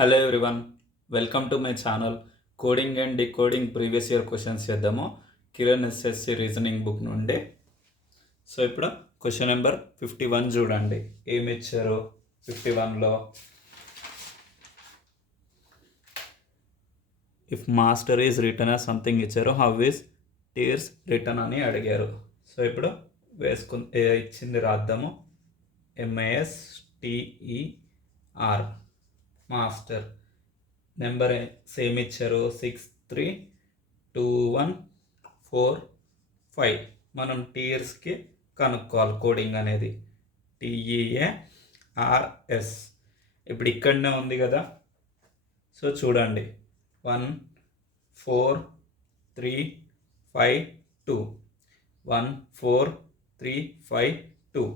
Hello everyone, welcome to my channel. Coding and decoding previous year questions చేద్దాము Kiran SSC reasoning book నుండి. So ఇప్పుడు question number 51 చూడండి. ఏమి ఇచ్చారు 51లో? If master is return as something ఇచ్చారు, హౌ ఈజ్ టీర్స్ రిటర్న్ అని అడిగారు. సో ఇప్పుడు ఇచ్చింది రాద్దాము. MASTER master. నెంబర్ సేమ్ ఇచ్చారు 632145. మనం టీయర్స్కి కనుక్కోవాలి కోడింగ్ అనేది. TEARS. ఇప్పుడు ఇక్కడనే ఉంది కదా. సో చూడండి, 14352 14352.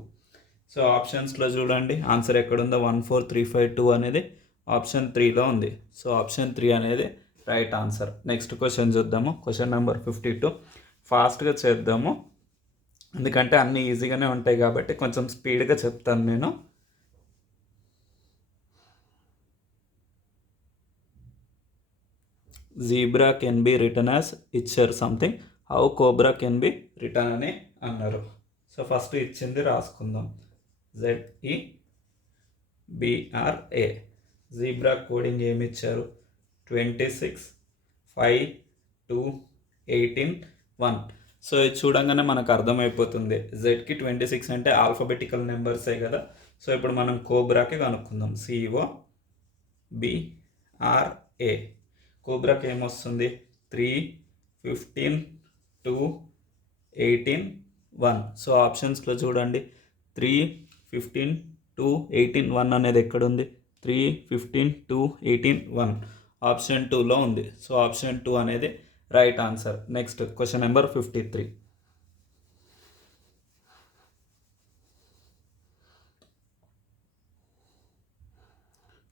సో ఆప్షన్స్లో చూడండి ఆన్సర్ ఎక్కడుందో. 14352 అనేది ఆప్షన్ 3లో ఉంది. సో ఆప్షన్ 3 అనేది రైట్ ఆన్సర్. నెక్స్ట్ క్వశ్చన్ చూద్దాము. Question number 52. ఫాస్ట్గా చేద్దాము, ఎందుకంటే అన్నీ ఈజీగానే ఉంటాయి కాబట్టి కొంచెం స్పీడ్గా చెప్తాను నేను. Zebra can be return as ఇచ్చారు something, how cobra can be return అని అన్నారు. సో ఫస్ట్ ఇచ్చింది రాసుకుందాం. ZEBRA. జీబ్రా కోడింగ్ ఏమి ఇచ్చారు? 26 5 2 18 1. సో ఇది చూడంగానే మనకు అర్థమైపోతుంది. జెడ్కి 26 అంటే ఆల్ఫాబెటికల్ నెంబర్సే కదా. సో ఇప్పుడు మనం కోబ్రాకి కనుక్కుందాం. COBRA. కోబ్రాకి ఏమొస్తుంది? 3 15 2 18 1. సో ఆప్షన్స్లో చూడండి, 3 15 2 18 1 అనేది ఎక్కడుంది? 3 15 2 18 1 ఆప్షన్ 2లో ఉంది. సో ఆప్షన్ 2 అనేది right answer. Next question number 53.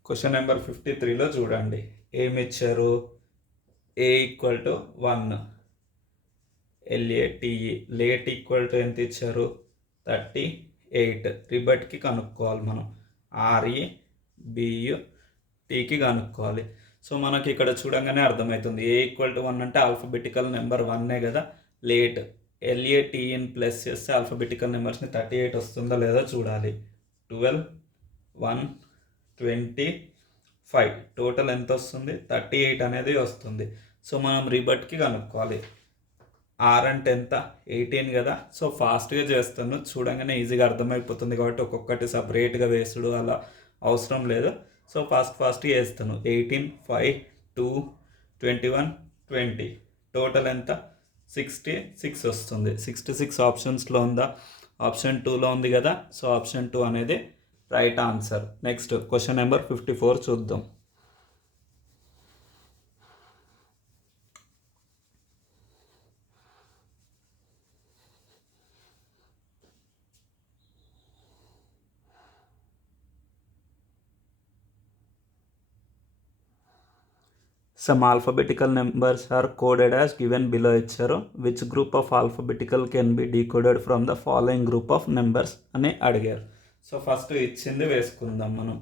Question number 53లో చూడండి ఏమి ఇచ్చారు? A = 1, LATE. Late equal to ఎంత ఇచ్చారు? 38. రిబట్కి కనుక్కోవాలి మనం. REBUTకి కనుక్కోవాలి. సో మనకి ఇక్కడ చూడంగానే అర్థమవుతుంది. A = 1 అంటే ఆల్ఫాబెటికల్ నెంబర్ 1 కదా. లేట్ LATEని ప్లస్ చేస్తే ఆల్ఫాబెటికల్ నెంబర్స్ని 38 వస్తుందో లేదో చూడాలి. 12 1 25 టోటల్ ఎంత వస్తుంది? 38 అనేది వస్తుంది. సో మనం రిబట్కి కనుక్కోవాలి. R అంటే ఎంత? 18 కదా. సో ఫాస్ట్గా చేస్తాను, చూడంగానే ఈజీగా అర్థమైపోతుంది కాబట్టి ఒక్కొక్కటి సపరేట్గా వేసుడు అలా అవసరం లేదు. సో ఫాస్ట్గా వేస్తాను. 18 5 2 21 20 టోటల్ ఎంత? 66 వస్తుంది. 66 ఆప్షన్స్లో ఉందా? ఆప్షన్ 2లో ఉంది కదా. సో ఆప్షన్ 2 అనేది right answer. Next question number 54 చూద్దాం. Some alphabetical numbers are coded as given below ఇచ్చారు. Which group of alphabetical can be decoded from the following group of numbers అని అడిగారు. సో ఫస్ట్ ఇచ్చింది వేసుకుందాం మనం.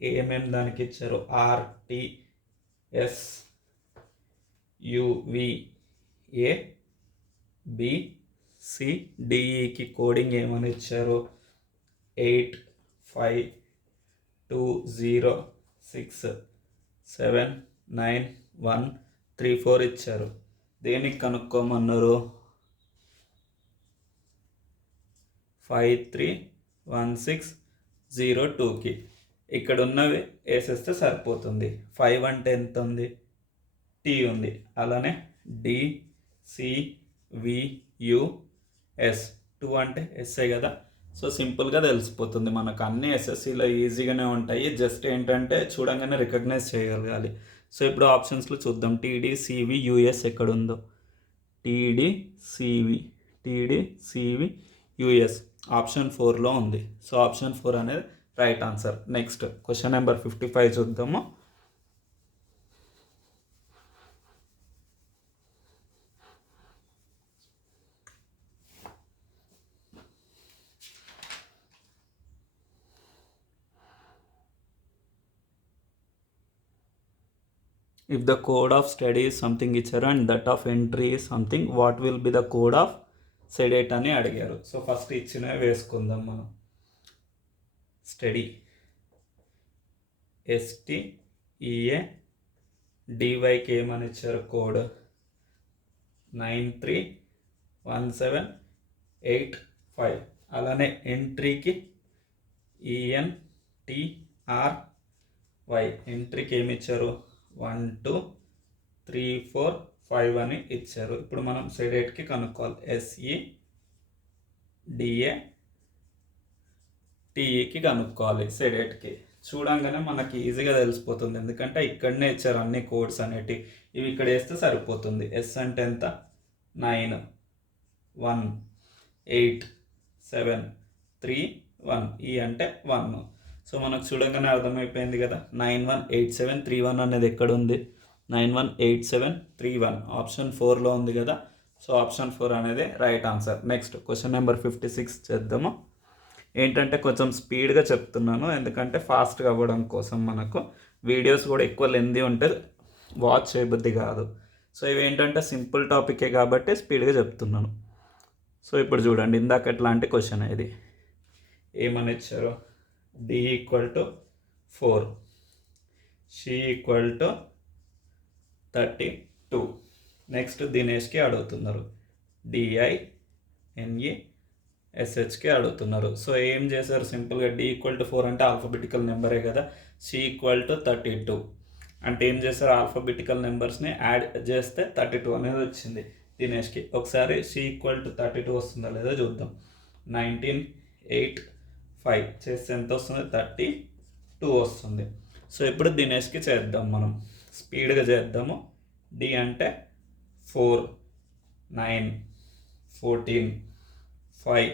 ఏమేమి దానికి ఇచ్చారు? RTSUVABCDEకి కోడింగ్ ఏమని ఇచ్చారు? 8 5 2 0 6 7 9 1 3 4 ఇచ్చారు. దేనికి కనుక్కోమన్నారు? 531602కి. ఇక్కడ ఉన్నవి వేసేస్తే సరిపోతుంది. 5 అంటే ఎంత ఉంది? T ఉంది. అలానే DCVUS. 2 అంటే SI కదా. సో సింపుల్గా తెలిసిపోతుంది మనకు. అన్ని ఎస్ఎస్సిలో ఈజీగానే ఉంటాయి. జస్ట్ ఏంటంటే చూడంగానే రికగ్నైజ్ చేయగలగాలి. సో ఇప్పుడు ఆప్షన్స్లో చూద్దాం. TDCVUS ఎక్కడుందో. TDCVUS ఆప్షన్ 4లో ఉంది. సో ఆప్షన్ 4 అనేది right answer. Next question number 55 చూద్దాము. If the code of study is something ఇచ్చారు and that of entry is something, what will be the code of sedate అని అడిగారు. సో ఫస్ట్ ఇచ్చినవి వేసుకుందాం మనం. Study STEA DYకి ఏమని ఇచ్చారు కోడ్ 931785. అలానే ఎంట్రీకి ENTRY, ఎంట్రీకి ఏమి ఇచ్చారు 12345 అని ఇచ్చారు. ఇప్పుడు మనం సెడేట్కి కనుక్కోవాలి. SEDATEకి కనుక్కోవాలి సెడేట్కి. చూడంగానే మనకి ఈజీగా తెలిసిపోతుంది, ఎందుకంటే ఇక్కడనే ఇచ్చారు అన్ని కోడ్స్ అనేటివి. ఇవి ఇక్కడ వేస్తే సరిపోతుంది. S అంటే ఎంత 918731, E అంటే 1. సో మనకు చూడంగానే అర్థమైపోయింది కదా. 918731 అనేది ఎక్కడ ఉంది? 918731 ఆప్షన్ 4లో ఉంది కదా. సో ఆప్షన్ 4 అనేది right answer. Next question number 56 చేద్దాము. ఏంటంటే కొంచెం స్పీడ్గా చెప్తున్నాను, ఎందుకంటే ఫాస్ట్గా అవ్వడం కోసం. మనకు వీడియోస్ కూడా ఎక్కువ లెందీ ఉంటే వాచ్ చేయబుద్ధి కాదు. సో ఇవి ఏంటంటే సింపుల్ టాపికే కాబట్టి స్పీడ్గా చెప్తున్నాను. సో ఇప్పుడు చూడండి, ఇందాక ఎట్లాంటి క్వశ్చన్ ఇది. ఏమని ఇచ్చారు? D = 4, C = 32. నెక్స్ట్ దినేష్కి అడుగుతున్నారు. DINESHకి అడుగుతున్నారు. సో ఏం చేశారు? సింపుల్గా D = 4 అంటే ఆల్ఫాబెటికల్ నెంబరే కదా. C = 32 అంటే ఏం చేశారు? ఆల్ఫాబెటికల్ నెంబర్స్ని యాడ్ చేస్తే 32 అనేది వచ్చింది దినేష్కి. ఒకసారి C = 32 వస్తుందా లేదా చూద్దాం. 19885 చేస్తే ఎంత వస్తుంది? 32 వస్తుంది. సో ఇప్పుడు దినేష్కి చేద్దాం, మనం స్పీడ్గా చేద్దాము. D అంటే 4 9 14 5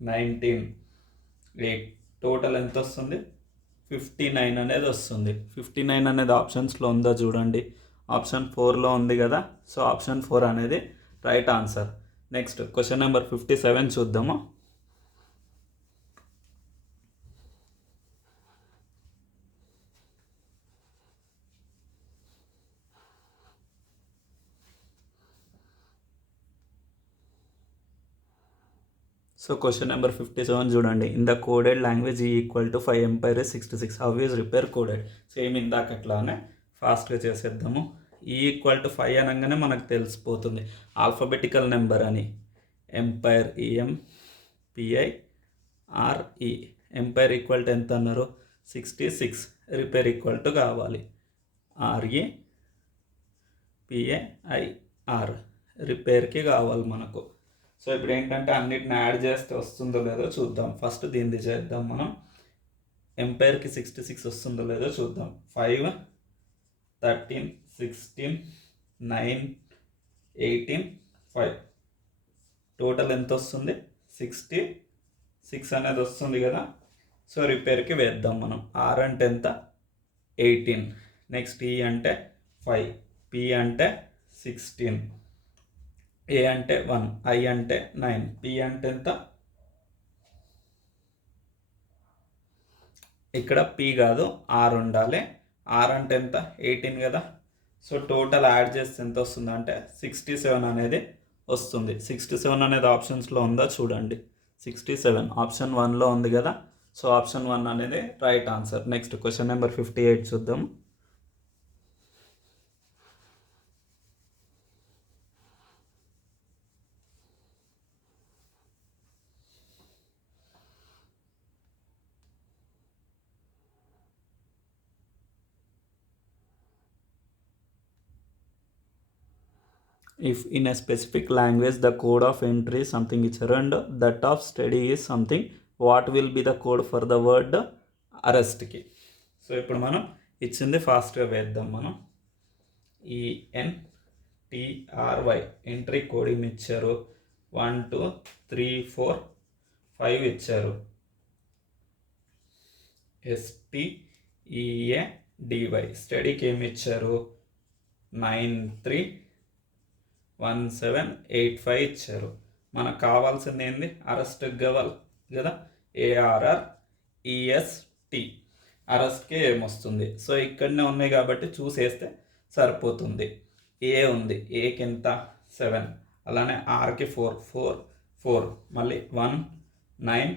19 8, టోటల్ ఎంత వస్తుంది? 59 అనేది వస్తుంది. 59 అనేది ఆప్షన్స్లో ఉందా చూడండి. ఆప్షన్ 4లో ఉంది కదా. సో ఆప్షన్ 4 అనేది right answer. Next question number 57 చూద్దాము. సో క్వశ్చన్ నెంబర్ 57 చూడండి. In the coded language E = 5 empire is 66. How is repair coded? Same ఇందాకట్లానే ఫాస్ట్గా చేసేద్దాము. E = 5 అనగానే మనకు తెలిసిపోతుంది ఆల్ఫాబెటికల్ నెంబర్ అని. Empire EMPIRE. Empire equal to ఎంత అన్నారు? 66. రిపేర్ ఈక్వల్ టు కావాలి REPAIR, రిపేర్కి కావాలి మనకు. సో ఇప్పుడు ఏంటంటే అన్నిటిని యాడ్ చేస్తే వస్తుందో లేదో చూద్దాం. ఫస్ట్ దీన్ని చేద్దాం మనం. ఎంపైర్కి 66 వస్తుందో లేదో చూద్దాం. 5 13 16 9 18 5, టోటల్ ఎంత వస్తుంది? 66 అనేది వస్తుంది కదా. సో రిపేర్కి వేద్దాం మనం. R అంటే ఎంత? 18. నెక్స్ట్ E అంటే 5, P అంటే 16, A అంటే 1, I అంటే 9, P అంటే ఎంత? ఇక్కడ P కాదు R ఉండాలి. R అంటే ఎంత? 18 కదా. సో టోటల్ యాడ్ చేస్తే ఎంత వస్తుంది అంటే 67 అనేది వస్తుంది. 67 అనేది ఆప్షన్స్లో ఉందా చూడండి. 67 ఆప్షన్ 1లో ఉంది కదా. సో ఆప్షన్ 1 అనేది right answer. Next question number 58 చూద్దాం. If in a specific language the code of entry is something ఇచ్చారు and that of study is something, what will be the code for the word arrestకి? So ఇప్పుడు మనం ఇచ్చింది ఫాస్ట్గా వేద్దాం మనం. ENTRY entry code ఏమి ఇచ్చారు? 1 2 3 4 5 ఇచ్చారు. STEADY స్టడీకి ఏమి ఇచ్చారు? 931785 ఇచ్చారు. మనకు కావాల్సింది ఏంది? అరెస్ట్కి కావాలి కదా. ARREST అరెస్ట్కి ఏమొస్తుంది? సో ఇక్కడనే ఉన్నాయి కాబట్టి చూసేస్తే సరిపోతుంది. ఏ ఉంది, ఏకి ఎంత 7, అలానే ఆర్కి 4 4 4, మళ్ళీ 1 9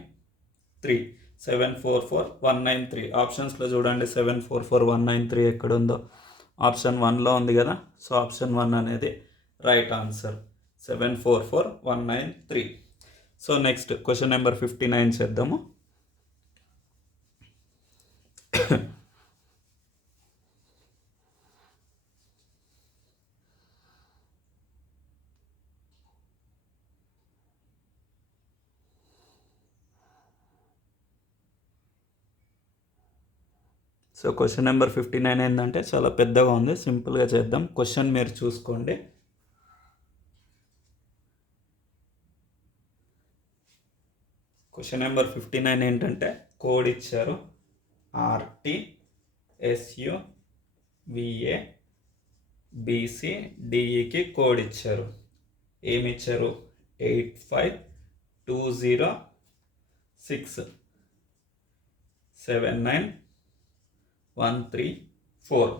3, 7 4 4 1 9 3. ఆప్షన్స్లో చూడండి 7 4 4 1 9 3 ఎక్కడుందో. ఆప్షన్ 1లో ఉంది కదా. సో ఆప్షన్ 1 అనేది right answer, 7 4 4 1 9 3. So next question number 59 చేద్దాము. సో క్వశ్చన్ నెంబర్ 59 ఏంటంటే చాలా పెద్దగా ఉంది, సింపుల్గా చేద్దాం. క్వశ్చన్ మీరు చూసుకోండి. క్వశ్చన్ నెంబర్ 59 ఏంటంటే కోడ్ ఇచ్చారు, RTSUVABCDEకి కోడ్ ఇచ్చారు. ఏమి ఇచ్చారు? 8520679134.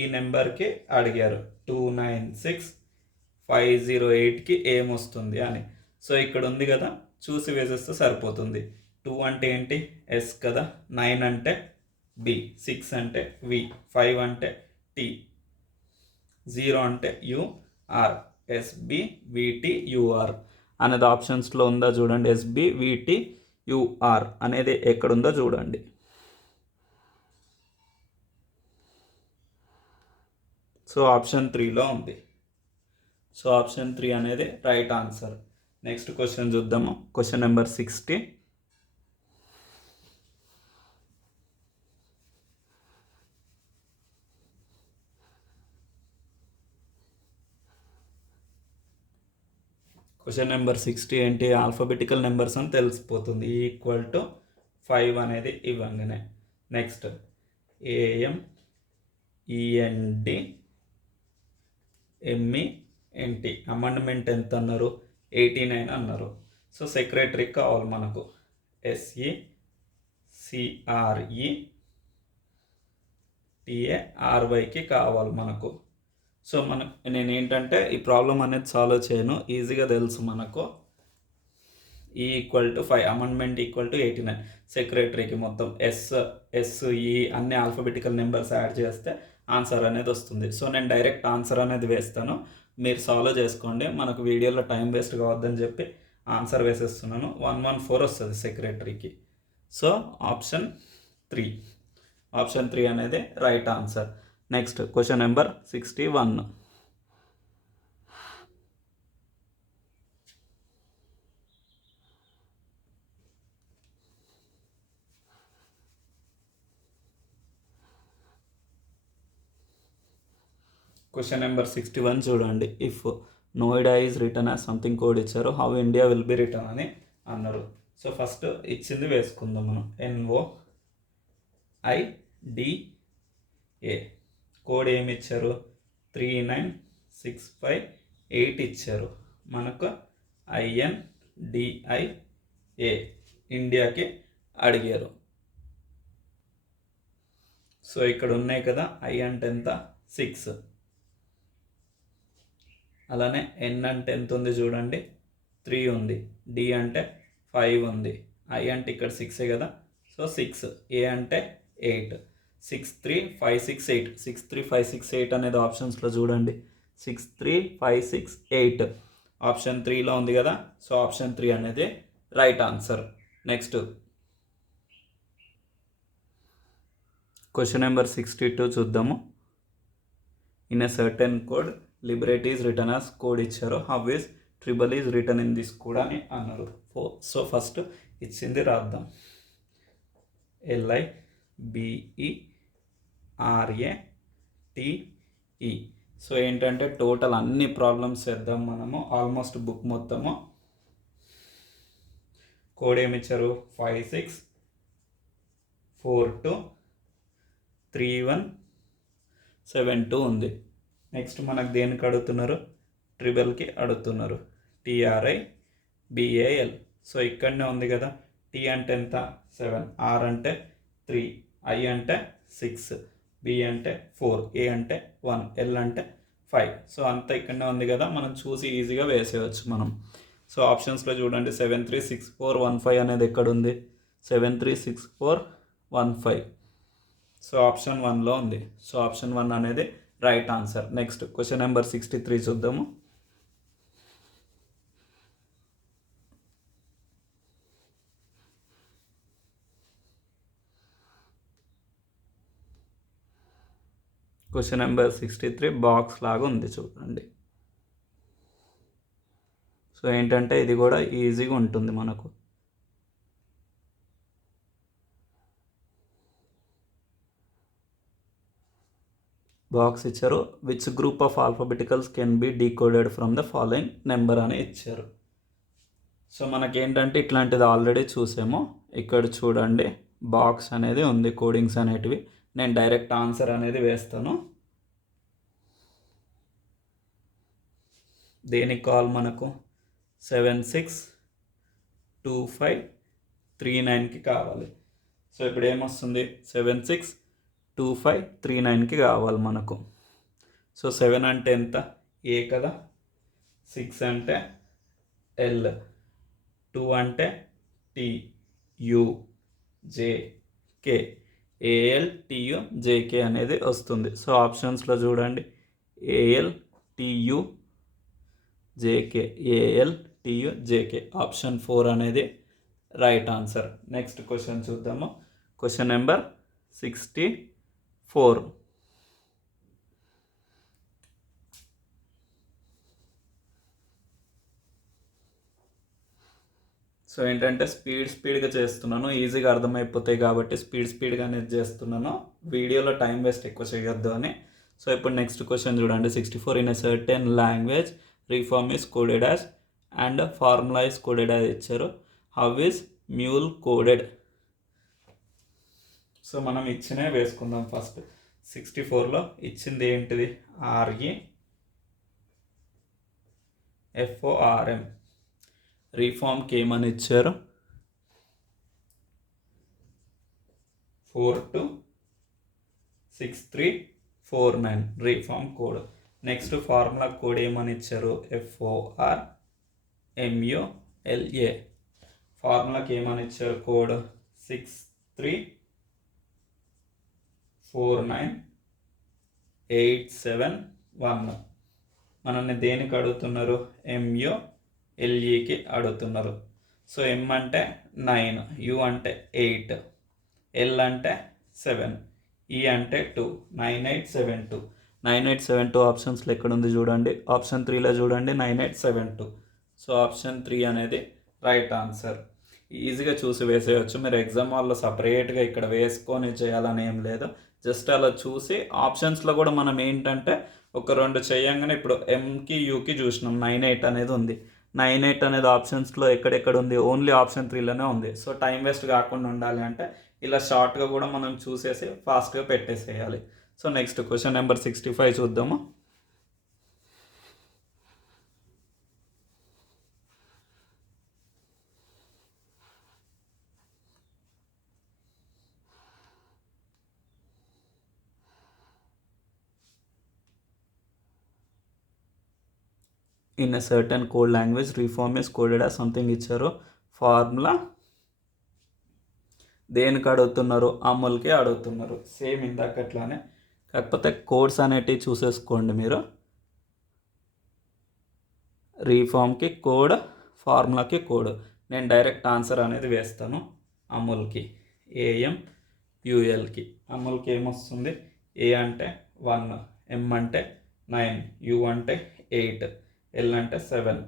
ఈ నెంబర్కి అడిగారు 296508కి ఏమొస్తుంది అని. సో ఇక్కడ ఉంది కదా, చూసి వేసేస్తే సరిపోతుంది. 2 అంటే ఏంటి? ఎస్ కదా, 9 అంటే బి, 6 అంటే వి, 5 అంటే టి, 0 అంటే యుఆర్, SBVTUR అనేది ఆప్షన్స్లో ఉందా చూడండి. SBVTUR అనేది ఎక్కడుందో చూడండి. సో ఆప్షన్ 3లో ఉంది. సో ఆప్షన్ 3 అనేది రైట్ ఆన్సర్. నెక్స్ట్ క్వశ్చన్ చూద్దాము. Question number 60. క్వశ్చన్ నెంబర్ 60 ఏంటి? ఆల్ఫాబెటికల్ నెంబర్స్ అని తెలిసిపోతుంది. =5 అనేది ఇవ్వంగానే. నెక్స్ట్ AMENDMENT, అమెండ్మెంట్ ఎంత అన్నారు? 89 అన్నారు. సో సెక్రటరీ కావాలి మనకు, SECRETARYకి కావాలి మనకు. సో నేను ఏంటంటే ఈ ప్రాబ్లం అనేది సాల్వ్ చేయను, ఈజీగా తెలుసు మనకు. E=5, అమెండ్మెంట్ =89, సెక్రటరీకి మొత్తం SE అన్ని ఆల్ఫాబెటికల్ నెంబర్స్ యాడ్ చేస్తే ఆన్సర్ అనేది వస్తుంది. సో నేను డైరెక్ట్ ఆన్సర్ అనేది వేస్తాను, మీరు సాల్వ్ చేసుకోండి. మనకు వీడియోలో టైం వేస్ట్ కావద్దని చెప్పి ఆన్సర్ వేసేస్తున్నాను. 114 వస్తుంది సెక్రటరీకి. సో ఆప్షన్ 3 అనేది right answer. Next question number 61. Question number 61 చూడండి. If Noida is return as something code ఇచ్చారు, how India will be return అని అన్నారు. సో ఫస్ట్ ఇచ్చింది వేసుకుందాం మనం. NOIDA కోడ్ ఏమి ఇచ్చారు? 39658 ఇచ్చారు. మనకు INDIA ఇండియాకి అడిగారు. సో ఇక్కడ ఉన్నాయి కదా, I అంటే ఎంత? 6, అలానే N అంటే ఎంత ఉంది చూడండి, 3 ఉంది, D అంటే 5 ఉంది, I అంటే ఇక్కడ 6 కదా, సో 6, A అంటే 8, 63568 63568 అనేది ఆప్షన్స్లో చూడండి. 63568 ఆప్షన్ 3లో ఉంది కదా. సో ఆప్షన్ 3 అనేది right answer. Next question number 62 చూద్దాము. In a certain code liberate is return as code ఇచ్చారు, how is tribal is return in this code అని అన్నారు. సో ఫస్ట్ ఇచ్చింది రాద్దాం. LIBERATE. సో ఏంటంటే టోటల్ అన్ని ప్రాబ్లమ్స్ చేద్దాం మనము, ఆల్మోస్ట్ బుక్ మొత్తము. కోడ్ ఏమి ఇచ్చారు? 56423172 ఉంది. నెక్స్ట్ మనకు దేనికి అడుగుతున్నారు? ట్రిబల్కి అడుగుతున్నారు, TRIBAL. సో ఇక్కడనే ఉంది కదా, T అంటే ఎంత? 7, R అంటే 3, I అంటే 6, బి అంటే 4, ఏ అంటే 1, ఎల్ అంటే 5. సో అంతా ఇక్కడనే ఉంది కదా, మనం చూసి ఈజీగా వేసేయచ్చు మనం. సో ఆప్షన్స్లో చూడండి 736415 అనేది ఎక్కడుంది? 736415. సో ఆప్షన్ 1లో ఉంది. సో ఆప్షన్ 1 అనేది right answer. Next question number 63 చూద్దాము. క్వశ్చన్ నెంబర్ 63 బాక్స్ లాగా ఉంది చూడండి. సో ఏంటంటే ఇది కూడా ఈజీగా ఉంటుంది మనకు. బాక్స్ ఇచ్చారు. Which group of alphabeticals can be decoded from the following number అని ఇచ్చారు. సో మనకేంటంటే ఇట్లాంటిది ఆల్రెడీ చూసాము. ఇక్కడ చూడండి బాక్స్ అనేది ఉంది, కోడింగ్స్ అనేటివి. నేను డైరెక్ట్ ఆన్సర్ అనేది వేస్తాను. దేనికి కాల్ మనకు 762539కి కావాలి. సో ఇప్పుడు ఏమొస్తుంది? 762539కి కావాలి మనకు. సో 7 అంటే ఎంత? ఏ కదా. 6 అంటే ఎల్, 2 అంటే T, U, J, K, AL, TU, JK అనేది వస్తుంది. సో ఆప్షన్స్లో చూడండి AL, TU, JK, AL, TU, JK. Option 4 అనేది రైట్ ఆన్సర్. నెక్స్ట్ క్వశ్చన్ చూద్దాము. Question number 64. సో ఏంటంటే స్పీడ్గా చేస్తున్నాను, ఈజీగా అర్థమైపోతాయి కాబట్టి స్పీడ్గా అనేది చేస్తున్నాను. వీడియోలో టైం వేస్ట్ ఎక్కువ చేయొద్దు అని. సో ఇప్పుడు నెక్స్ట్ క్వశ్చన్ చూడండి. 64 in a certain language reform is coded as and formula is coded as ఇచ్చారు. How is mule coded? So మనం ఇచ్చినే వేసుకుందాం ఫస్ట్. 64లో ఇచ్చింది ఏంటిది? REFORM. రీఫార్మ్కి ఏమని ఇచ్చారు? 426349 reform code. Next formula code ఏమని ఇచ్చారు? FORMULA. ఫార్ములాకి ఏమని ఇచ్చారు కోడ్? 6349871. మనల్ని దేనికి అడుగుతున్నారు? MULEకి అడుగుతున్నారు. సో M అంటే 9, U అంటే 8, L అంటే 7, E అంటే 2. 9872. 9872 ఆప్షన్స్లో ఎక్కడుంది చూడండి. ఆప్షన్ 3లో చూడండి 9872. సో ఆప్షన్ 3 అనేది రైట్ ఆన్సర్. ఈజీగా చూసి వేసేయచ్చు. మీరు ఎగ్జామ్ హాల్లో సపరేట్గా ఇక్కడ వేసుకొని చేయాలని ఏం లేదు. జస్ట్ అలా చూసి ఆప్షన్స్లో కూడా మనం ఏంటంటే ఒక 2 చేయంగానే ఇప్పుడు ఎంకి యూకి చూసినాం 98 అనేది ఉంది. 98 అనేది ఆప్షన్స్లో ఎక్కడెక్కడ ఉంది? ఓన్లీ ఆప్షన్ 3లోనే ఉంది. సో టైం వేస్ట్ కాకుండా ఉండాలి అంటే ఇలా షార్ట్గా కూడా మనం చూసేసి ఫాస్ట్గా పెట్టేసేయాలి. సో నెక్స్ట్ క్వశ్చన్ నెంబర్ 65 చూద్దాము. In a certain code language reform is coded as something ఇచ్చారు. ఫార్ములా దేనికి అడుగుతున్నారు? అమూల్కి అడుగుతున్నారు. సేమ్ ఇందాకట్లానే, కాకపోతే కోడ్స్ అనేటివి చూసేసుకోండి మీరు. రీఫార్మ్కి కోడ్, ఫార్ములాకి కోడ్. నేను డైరెక్ట్ ఆన్సర్ అనేది వేస్తాను. అమూల్కి AMULకి. అమూల్కి ఏమొస్తుంది? ఏ అంటే 1, M అంటే 9, U అంటే 8, L అంటే 7.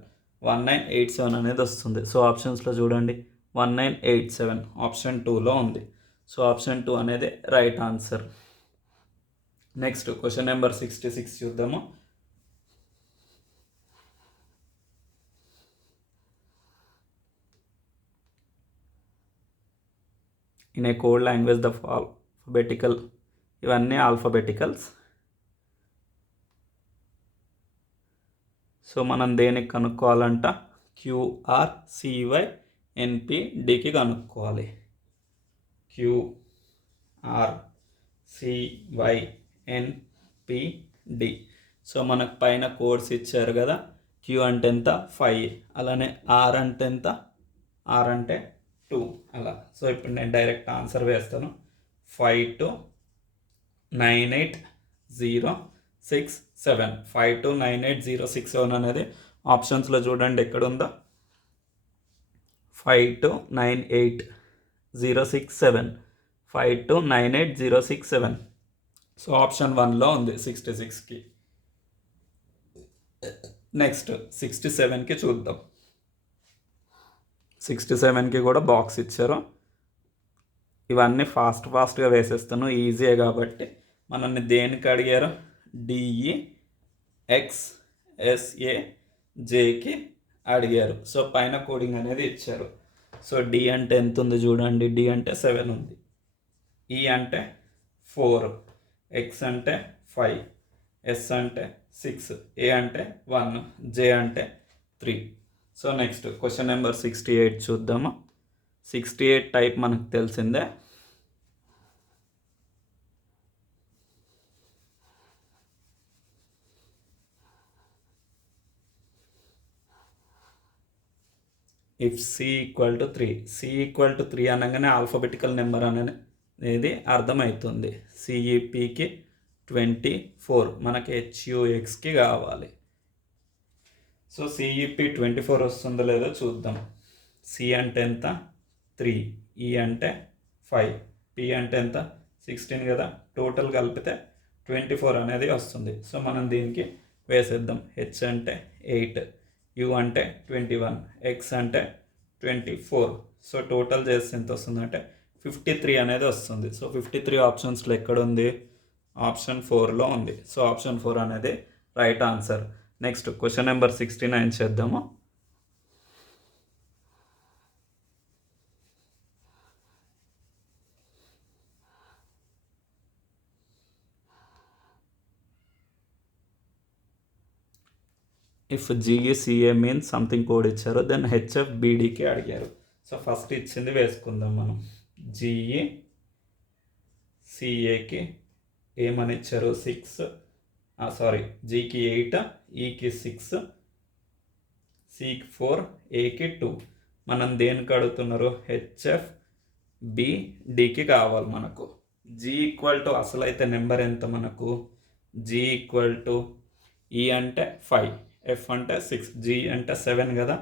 1987 అనేది వస్తుంది. సో ఆప్షన్స్లో చూడండి 1987 ఆప్షన్ 2లో ఉంది. సో ఆప్షన్ 2 అనేది right answer. Next question number 66 చూద్దాము. In a code language the alphabetical, ఇవన్నీ ఆల్ఫాబెటికల్స్. సో మనం దేనికి కనుక్కోవాలంట? QRCYNPDకి కనుక్కోవాలి. QRCYNPD CYNPD. సో మనకు పైన కోడ్స్ ఇచ్చారు కదా, Q అంటే ఎంత 5, అలానే R అంటే ఎంత, R అంటే 2 అలా. సో ఇప్పుడు నేను డైరెక్ట్ ఆన్సర్ వేస్తాను. 5298,067. 5298,067 అనేది ఆప్షన్స్లో చూడండి ఎక్కడ ఉందో. 5298,067. 5298,067. సో ఆప్షన్ 1లో ఉంది 66కి. నెక్స్ట్ 67కి చూద్దాం. 67కి కూడా బాక్స్ ఇచ్చారు. ఇవన్నీ ఫాస్ట్గా వేసేస్తాను, ఈజీయే కాబట్టి. మనల్ని దేనికి అడిగారు, DEXSAJకి అడిగారు. సో పైన కోడింగ్ అనేది ఇచ్చారు. సో D అంటే ఎంత ఉంది చూడండి, D అంటే 7 ఉంది, E అంటే 4, X అంటే 5, S అంటే 6, A అంటే 1, J అంటే 3. సో నెక్స్ట్ క్వశ్చన్ నెంబర్ 68 చూద్దాము. 68 టైప్ మనకు తెలిసిందే. If C = 3. C = 3 అనగానే ఆల్ఫాబెటికల్ నెంబర్ అనేది అర్థమవుతుంది. CEPకి 24, మనకి HUXకి కావాలి. సో CEP 24 వస్తుందో లేదో చూద్దాం. C అంటే ఎంత 3, E అంటే 5, P అంటే ఎంత 16 కదా, టోటల్ కలిపితే 24 అనేది వస్తుంది. సో మనం దీనికి వేసేద్దాం. H అంటే 8, U అంటే 21, X అంటే 24. సో టోటల్ చేస్తే ఎంత వస్తుందంటే 53 అనేది వస్తుంది. సో 53 ఆప్షన్స్లో ఎక్కడుంది, ఆప్షన్ 4లో ఉంది. సో ఆప్షన్ 4 అనేది right answer. Next question number 69 చేద్దాము. If GECA means something code ఇచ్చారు, దెన్ HFBDకి అడిగారు. సో ఫస్ట్ ఇచ్చింది వేసుకుందాం మనం. GECAకి ఏమని ఇచ్చారు 6, Gకి 8, Eకి 6, Cకి 4, Aకి 2. మనం దేనికి అడుగుతున్నారు, HFBDకి కావాలి మనకు. G = అసలు అయితే నెంబర్ ఎంత మనకు, G = E అంటే 5, F అంటే 6, G అంటే 7 కదా,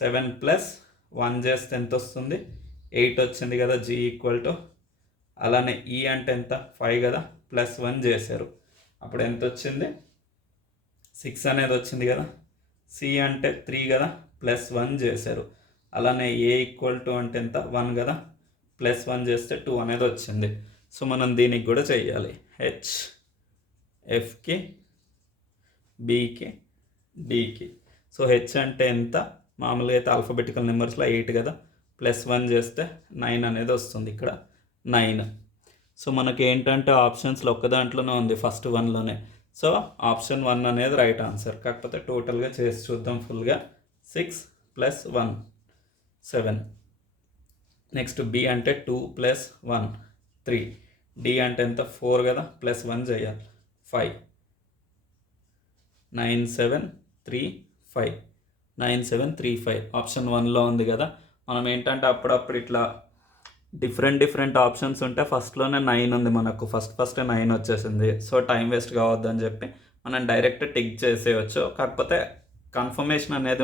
7 + 1 చేస్తే ఎంత వస్తుంది, 8 వచ్చింది కదా G = అలానే E అంటే ఎంత 5 కదా, +1 చేశారు, అప్పుడు ఎంత వచ్చింది 6 అనేది వచ్చింది కదా. C అంటే 3 కదా, +1 చేశారు. అలానే A = అంటే ఎంత 1 కదా, +1 చేస్తే 2 అనేది వచ్చింది. సో మనం దీనికి కూడా చెయ్యాలి. H, Fకి, Bకి, Dకి. సో H అంటే ఎంత, మామూలుగా అయితే ఆల్ఫాబెటికల్ నెంబర్స్లో 8 కదా, +1 చేస్తే 9 అనేది వస్తుంది, ఇక్కడ 9. సో మనకి ఏంటంటే ఆప్షన్స్లో ఒక్క దాంట్లోనే ఉంది, ఫస్ట్ 1లోనే. సో ఆప్షన్ 1 అనేది రైట్ ఆన్సర్. కాకపోతే టోటల్గా చేసి చూద్దాం ఫుల్గా. 6 + 1 7. నెక్స్ట్ B అంటే 2 + 1 3. D అంటే ఎంత 4 కదా, +1 చేయాలి 5. 9735. 9735 ఆప్షన్ 1లో ఉంది కదా. మనం ఏంటంటే అప్పుడప్పుడు ఇట్లా డిఫరెంట్ ఆప్షన్స్ ఉంటే ఫస్ట్లోనే 9 ఉంది మనకు, ఫస్ట్ 9 వచ్చేసింది. సో టైం వేస్ట్ కావద్దని చెప్పి మనం డైరెక్ట్ టిక్ చేసేయచ్చు. కాకపోతే కన్ఫర్మేషన్ అనేది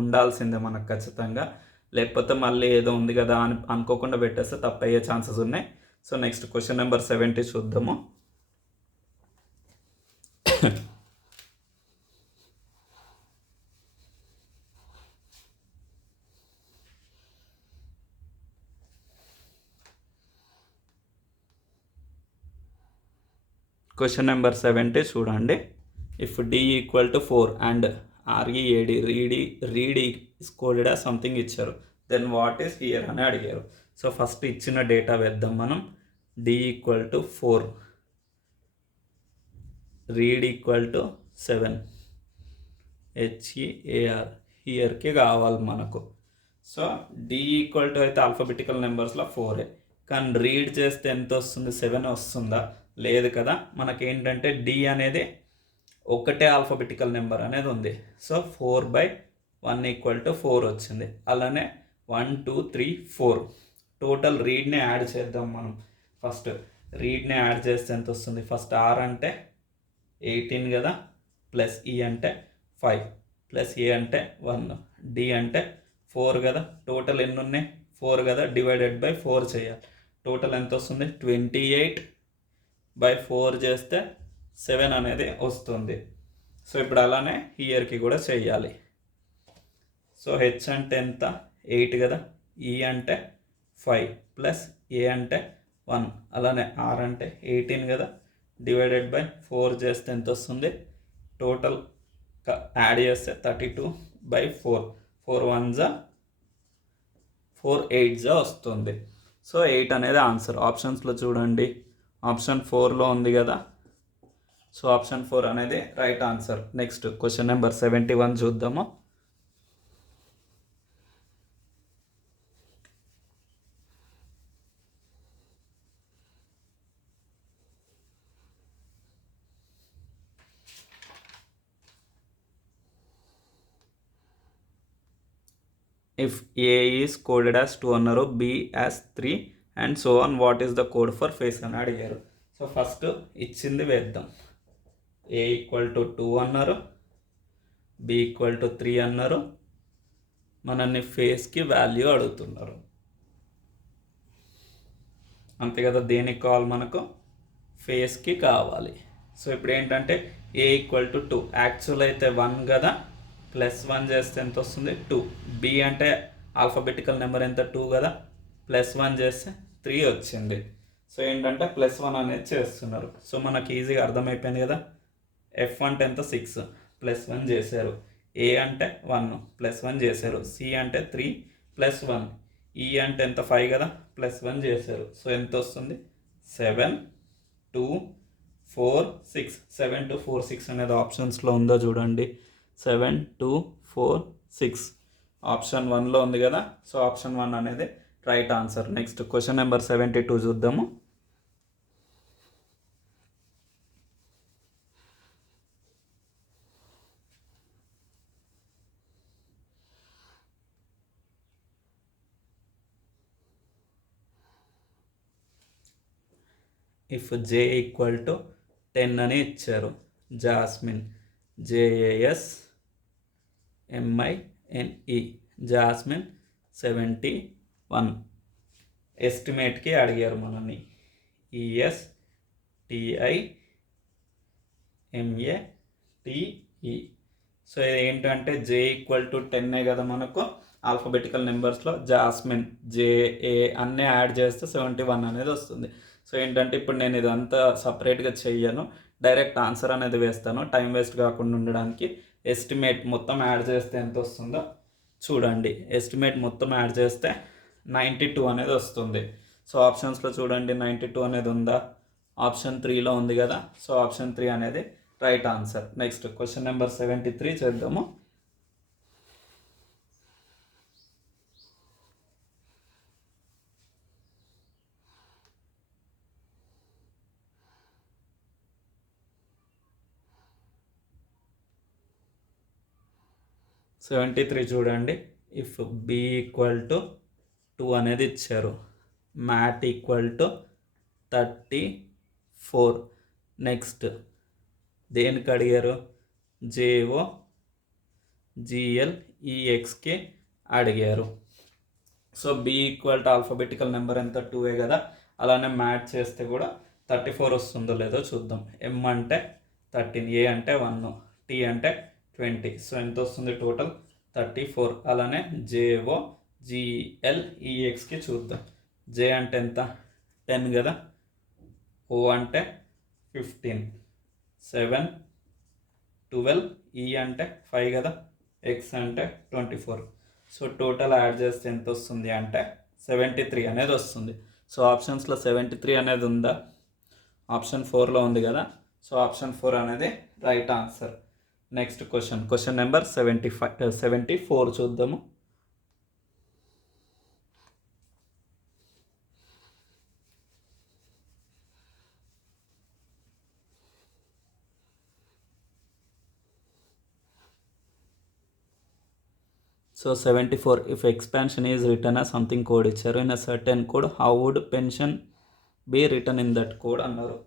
ఉండాల్సిందే మనకు ఖచ్చితంగా, లేకపోతే మళ్ళీ ఏదో ఉంది కదా అని అనుకోకుండా పెట్టేస్తే తప్పయ్యే ఛాన్సెస్ ఉన్నాయి. సో నెక్స్ట్ క్వశ్చన్ నెంబర్ 70 చూద్దాము. క్వశ్చన్ నెంబర్ 70 చూడండి. If D = 4 and read is coded as something ఇచ్చారు, దెన్ వాట్ ఈస్ హియర్ అని అడిగారు. సో ఫస్ట్ ఇచ్చిన డేటా వేద్దాం మనం. D = 4, read = 7, HEAR హియర్కి కావాలి మనకు. సో D = అయితే ఆల్ఫాబెటికల్ నెంబర్స్లో 4, కానీ రీడ్ చేస్తే ఎంత వస్తుంది? 7 వస్తుందా? లేదు కదా. మనకేంటంటే డి అనేది ఒకటే ఆల్ఫాబెటికల్ నెంబర్ అనేది ఉంది. సో 4/1 = 4 వచ్చింది. అలానే 1 2 3 4 టోటల్ రీడ్ని యాడ్ చేద్దాం మనం. ఫస్ట్ రీడ్ని యాడ్ చేస్తే ఎంత వస్తుంది? ఫస్ట్ ఆర్ అంటే 18 కదా, ప్లస్ ఈ అంటే 5, ప్లస్ ఏ అంటే 1, డి అంటే 4 కదా. టోటల్ ఎన్ని ఉన్నాయి? 4 కదా. /4 చేయాలి. టోటల్ ఎంత వస్తుంది? 28/4 చేస్తే 7 అనేది వస్తుంది. సో ఇప్పుడు అలానే ఇయర్కి కూడా చేయాలి. సో హెచ్ అంటే ఎంత? 8 కదా. ఈ అంటే 5 ప్లస్ ఏ అంటే 1, అలానే ఆర్ అంటే 18 కదా. /4 చేస్తే ఎంత వస్తుంది? టోటల్ యాడ్ చేస్తే 32/4. 4 1s 4 8s వస్తుంది. సో 8 అనేది ఆన్సర్. ఆప్షన్స్లో చూడండి, ఆప్షన్ 4లో ఉంది కదా. సో ఆప్షన్ 4 అనేది right answer. Next question number 71 చూద్దాము. If A is coded as 2 అన్నారు, be as 3 and so on, what is the code for face అని అడిగారు. సో ఫస్ట్ ఇచ్చింది వేద్దాం. ఏ = 2 అన్నారు, బి = 3 అన్నారు. మనల్ని ఫేస్కి వాల్యూ అడుగుతున్నారు, అంతే కదా. దేనికి కావాలి మనకు? ఫేస్కి కావాలి. సో ఇప్పుడు ఏంటంటే ఏ = 2, యాక్చువల్ అయితే 1 కదా, +1 చేస్తే ఎంత వస్తుంది? 2. బి అంటే ఆల్ఫాబెటికల్ నెంబర్ ఎంత? 2 కదా, +1 చేస్తే 3 వచ్చింది. సో ఏంటంటే +1 అనేది చేస్తున్నారు. సో మనకి ఈజీగా అర్థమైపోయింది కదా. ఎఫ్ అంటే ఎంత? 6, +1 చేశారు. ఏ అంటే 1, +1 చేశారు. సి అంటే 3 +1. ఈ అంటే ఎంత? 5 కదా, +1 చేశారు. సో ఎంత వస్తుంది? 7 2 4 6. 7 2 4 6 అనేది ఆప్షన్స్లో ఉందో చూడండి. 7 2 4 6 ఆప్షన్ 1లో ఉంది కదా. సో ఆప్షన్ 1 అనేది right answer. Next question number 72 చూద్దాము. ఇఫ్ జే = 10 అని ఇచ్చారు. Jasmine, JASMINE, jasmine 71. ఎస్టిమేట్కి అడిగారు మనల్ని. ESTIMATE. సో ఏంటంటే జే = 10 కదా మనకు ఆల్ఫాబెటికల్ నెంబర్స్లో. జాస్మిన్, JA అన్నీ యాడ్ చేస్తే 71 అనేది వస్తుంది. సో ఏంటంటే ఇప్పుడు నేను ఇదంతా సపరేట్గా చెయ్యను, డైరెక్ట్ ఆన్సర్ అనేది వేస్తాను టైం వేస్ట్ కాకుండా ఉండడానికి. ఎస్టిమేట్ మొత్తం యాడ్ చేస్తే ఎంత వస్తుందో చూడండి. ఎస్టిమేట్ మొత్తం యాడ్ చేస్తే 92 అనేది వస్తుంది. సో ఆప్షన్స్లో చూడండి, 92 అనేది ఉందా? ఆప్షన్ 3లో ఉంది కదా. సో ఆప్షన్ 3 అనేది right answer. Next question number 73 చేద్దాము. చూడండి. ఇఫ్ బి = 2 అనేది ఇచ్చారు. మ్యాట్ = 34. నెక్స్ట్ దేనికి అడిగారు? JOGLEXకి అడిగారు. సో బి = ఆల్ఫాబెటికల్ నెంబర్ ఎంత? 2 కదా. అలానే మ్యాట్ చేస్తే కూడా 34 వస్తుందో లేదో చూద్దాం. M అంటే 13, ఏ అంటే 1, T అంటే 20. సో ఎంత వస్తుంది? టోటల్ 34. అలానే JOGLEXకి చూద్దాం. J అంటే ఎంత? 10 కదా. O అంటే 15, 7 12. E అంటే 5 కదా. X అంటే 24. సో టోటల్ యాడ్ చేస్తే ఎంత వస్తుంది అంటే 73 అనేది వస్తుంది. సో ఆప్షన్స్లో 73 అనేది ఉందా? ఆప్షన్ 4లో ఉంది కదా. సో ఆప్షన్ 4 అనేది right answer. Next question number 74 చూద్దాము. So 74 if expansion is return something code ఇచ్చారు in a certain code how would pension be return in that code అన్నారు.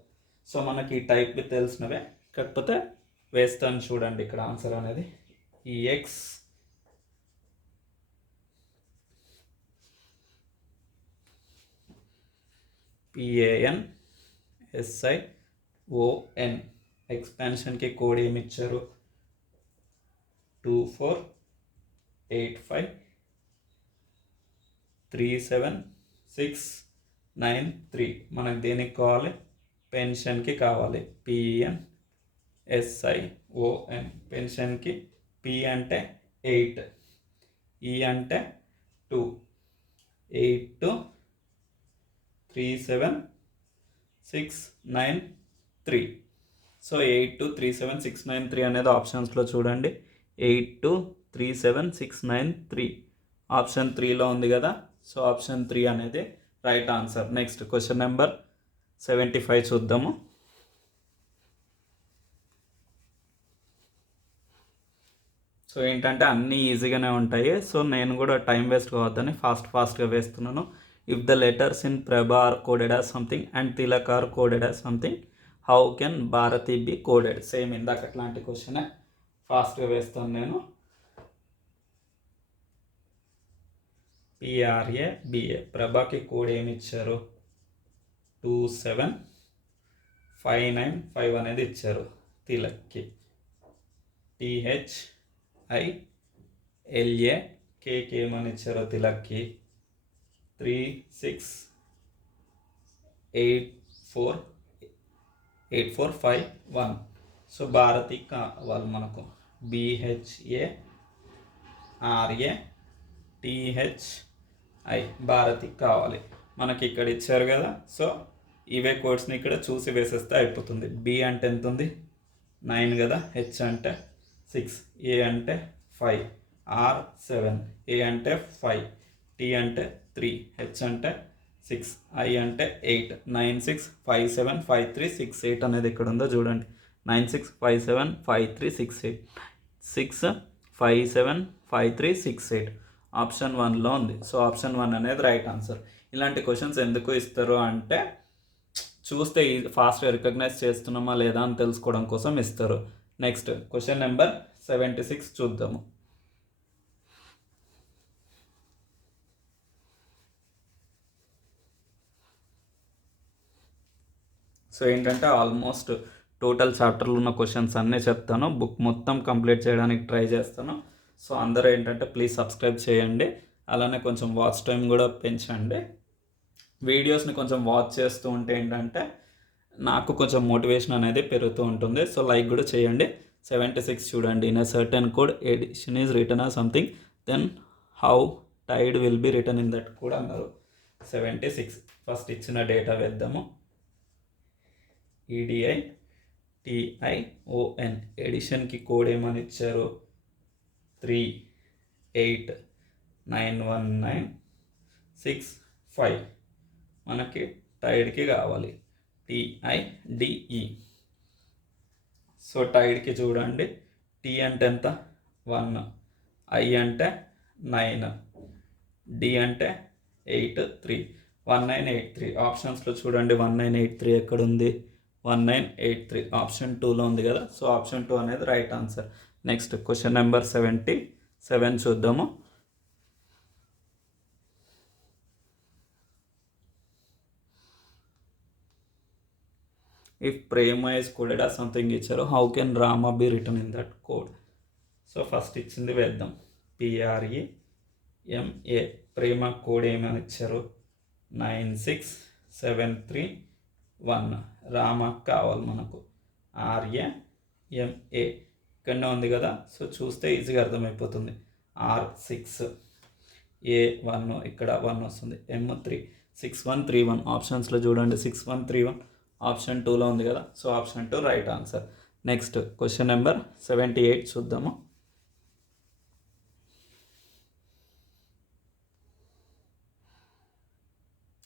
సో మనకి ఈ టైప్ తెలిసినవే, కాకపోతే వేస్తాను చూడండి ఇక్కడ ఆన్సర్ అనేది ఈఎక్స్ పిఏఎన్ ఎస్ఐఓఎన్. ఎక్స్పాన్షన్కి కోడ్ ఏమి ఇచ్చారు 248537693. మనకు దేనికి కావాలి, పెన్షన్కి కావాలి. పిఎన్ఎస్ఐఓఎన్. పెన్షన్కి పి అంటే 8, ఈ అంటే 2, 8237,693. సో 8237,693 అనేది ఆప్షన్స్లో చూడండి. 8237,693 ఆప్షన్ 3లో ఉంది కదా. సో ఆప్షన్ 3 అనేది right answer. Next question number 75 చూద్దాము. సో ఏంటంటే అన్నీ ఈజీగానే ఉంటాయి. సో నేను కూడా టైం వేస్ట్ కావద్దని ఫాస్ట్గా వేస్తున్నాను. If the letters in Prabha are coded as something and Tilak are coded as something how can Bharati be coded. Same ఇందాక అట్లాంటి క్వశ్చనే, ఫాస్ట్గా వేస్తాను నేను. పిఆర్ఏబిఏ. ప్రభాకి కోడ్ ఏమి ఇచ్చారు 27595 అనేది ఇచ్చారు. తిలక్కి THILA కేకి ఏమని ఇచ్చారో తిలక్కి 368451. సో భారతి కావాలి మనకు BHARATHI భారతి కావాలి మనకి. ఇక్కడ ఇచ్చారు కదా. సో ఇవే కోడ్స్ని ఇక్కడ చూసి వేసేస్తే అయిపోతుంది. బి అంటే ఎంత ఉంది 9 కదా, హెచ్ అంటే 6, ఏ అంటే 5, ఆర్ 7, ఏ అంటే 5, టీ అంటే 3, హెచ్ అంటే 6, ఐ అంటే 8. 96575368 అనేది ఇక్కడ ఉందో చూడండి. 96575368 6575368 ఆప్షన్ 1లో ఉంది. సో ఆప్షన్ 1 అనేది రైట్ ఆన్సర్. ఇలాంటి క్వశ్చన్స్ ఎందుకు ఇస్తారు అంటే చూస్తే ఫాస్ట్గా రికగ్నైజ్ చేస్తున్నామా లేదా అని తెలుసుకోవడం కోసం ఇస్తారు. నెక్స్ట్ క్వశ్చన్ నెంబర్ 76 చూద్దాము. సో ఏంటంటే ఆల్మోస్ట్ టోటల్ చాప్టర్లో ఉన్న క్వశ్చన్స్ అన్నీ చెప్తాను. బుక్ మొత్తం కంప్లీట్ చేయడానికి ట్రై చేస్తాను. సో అందరూ ఏంటంటే ప్లీజ్ సబ్స్క్రైబ్ చేయండి. అలానే కొంచెం వాచ్ టైం కూడా పెంచండి. వీడియోస్ని కొంచెం వాచ్ చేస్తూ ఉంటే ఏంటంటే నాకు కొంచెం మోటివేషన్ అనేది పెరుగుతూ ఉంటుంది. సో లైక్ కూడా చేయండి. 76 చూడండి. In a certain code edition is written or something then how tide will be return in that code అన్నారు. 76 ఫస్ట్ ఇచ్చిన డేటా వేద్దాము. EDITION. ఎడిషన్కి కోడ్ ఏమని ఇచ్చారు 3891965. మనకి టైడ్కి కావాలి TIDE. సో టైడ్కి చూడండి. టీ అంటే ఎంత 1, ఐ అంటే 9, డి అంటే 8, 3, 1983. ఆప్షన్స్లో చూడండి 1983 ఎక్కడుంది 1983 ఆప్షన్ 2లో ఉంది కదా. సో ఆప్షన్ 2 అనేది right answer. Next question number 77 చూద్దాము. If Prema is coded as something ఇచ్చారు how can Rama be return in that code. So first ఇచ్చింది వేద్దాం. PREMA. ప్రేమ కోడ్ ఏమని ఇచ్చారు 96731. రామ కావాలి మనకు RAMA ఇక్కడనే ఉంది కదా. సో చూస్తే ఈజీగా అర్థమైపోతుంది. R6 A1 ఇక్కడ 1 వస్తుంది. M3 6131 ఆప్షన్స్లో చూడండి. 6131 ఆప్షన్ 2లో ఉంది కదా. So option 2 right answer. Next question number 78 చూద్దాము.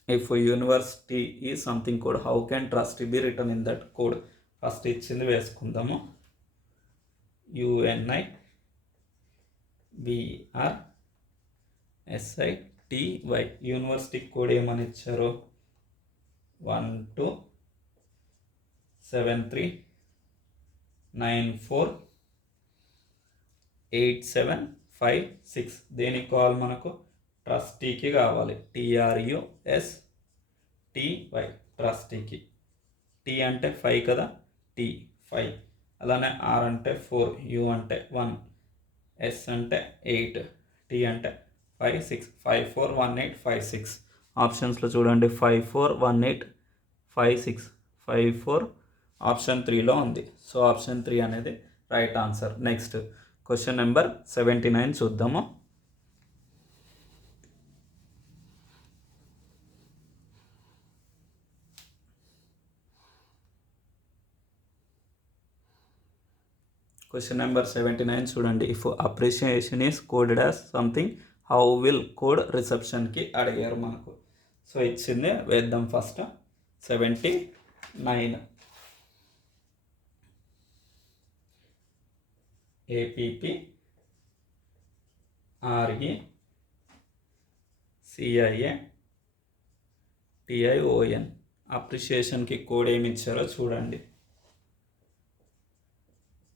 ఇఫ్ యూనివర్సిటీ ఈ something code how can trust be return in that code. First ఇచ్చింది వేసుకుందాము. UNIVR SITY. యూనివర్సిటీ కోడ్ ఏమని ఇచ్చారు? 1273948756. దేనికి కావాలి మనకు? ట్రస్టీకి కావాలి. TRUSTY ట్రస్టీకి. T అంటే 5 కదా, T 5. అలానే R అంటే 4, U అంటే 1, S అంటే 8, T అంటే 5 6. 541856. ఆప్షన్స్లో చూడండి, 541856. 54 ఆప్షన్ 3లో ఉంది. సో ఆప్షన్ 3 అనేది right answer. Next question number 79 చూద్దాము. క్వశ్చన్ నెంబర్ 79 చూడండి. If appreciation is coded as something, how will code రిసెప్షన్కి అడిగారు మనకు. సో ఇచ్చింది వేద్దాం ఫస్ట్. 79 APPRECIATION. అప్రిషియేషన్కి కోడ్ ఏమి ఇచ్చారో చూడండి.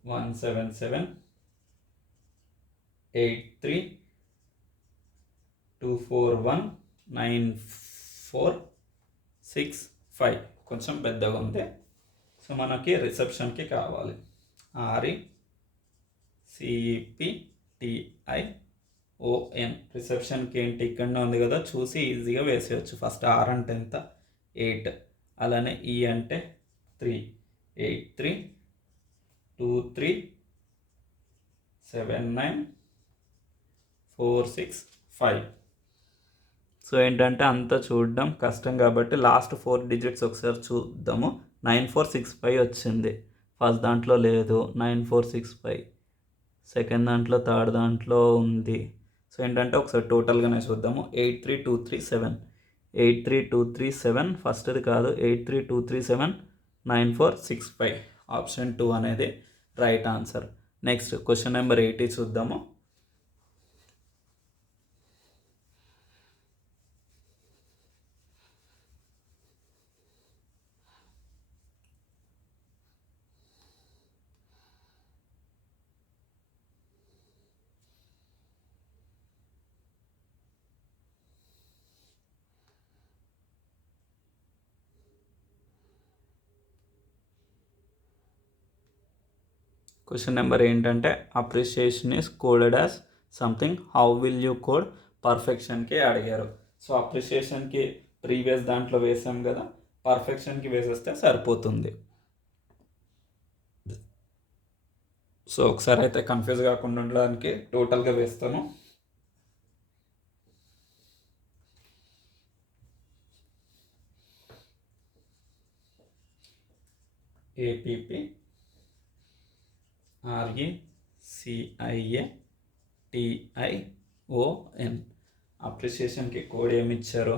17783241946 కొంచెం పెద్దగా ఉంది. సో మనకి రిసెప్షన్కి కావాలి. RECEPTION. రిసెప్షన్కి ఏంటి ఇక్కడనే ఉంది కదా, చూసి ఈజీగా వేసేయచ్చు. ఫస్ట్ R అంటే ఎంత? 8. అలానే E అంటే 3. 83237946. సో ఏంటంటే అంతా చూడడం కష్టం కాబట్టి లాస్ట్ 4 డిజిట్స్ ఒకసారి చూద్దాము. 9465 వచ్చింది. ఫస్ట్ దాంట్లో లేదు. 9465 సెకండ్ దాంట్లో, థర్డ్ దాంట్లో ఉంది. సో ఏంటంటే ఒకసారి టోటల్గానే చూద్దాము. 83237 ఫస్ట్ది కాదు. 832379465. ఆప్షన్ 2 అనేది right answer. Next question number 80 చూద్దాము. క్వశ్చన్ నెంబర్ ఏంటంటే appreciation is coded as something, how will you code పర్ఫెక్షన్కి అడిగారు. సో అప్రిషియేషన్కి ప్రీవియస్ దాంట్లో వేసాం కదా, పర్ఫెక్షన్కి వేసేస్తే సరిపోతుంది. సో ఒకసారి అయితే కన్ఫ్యూజ్ కాకుండా ఉండడానికి టోటల్గా వేస్తాను. APPRECIATION. అప్రిషియేషన్కి కోడ్ ఏమి ఇచ్చారు?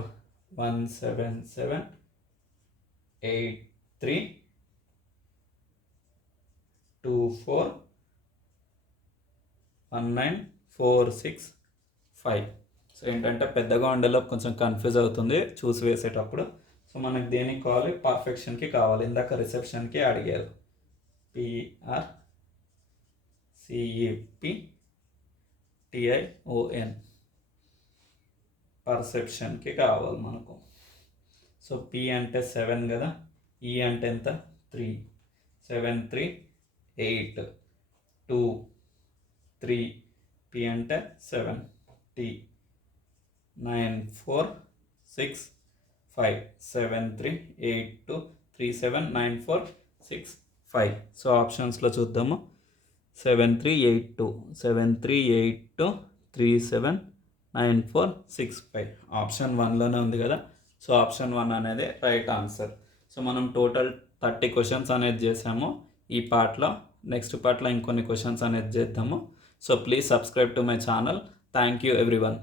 17783241946. సో ఏంటంటే పెద్దగా ఉండేలో కొంచెం కన్ఫ్యూజ్ అవుతుంది చూసి వేసేటప్పుడు. సో మనకి దేనికి కావాలి? పర్ఫెక్షన్కి కావాలి. ఇందాక రిసెప్షన్కి అడిగారు. PRCEPTION పర్సెప్షన్కి కావాలి మనకు. సో P అంటే 7 కదా, E అంటే ఎంత? 3. 73823. P అంటే 7, T 9465. 7382379465. సో ఆప్షన్స్లో చూద్దాము. 7382379465. ఆప్షన్ 1లోనే ఉంది కదా. సో ఆప్షన్ 1 అనేది రైట్ ఆన్సర్. సో మనం టోటల్ 30 క్వశ్చన్స్ అనేది చేసాము ఈ పార్ట్లో. నెక్స్ట్ పార్ట్లో ఇంకొన్ని క్వశ్చన్స్ అనేది చేద్దాము. So please subscribe to my channel. Thank you everyone.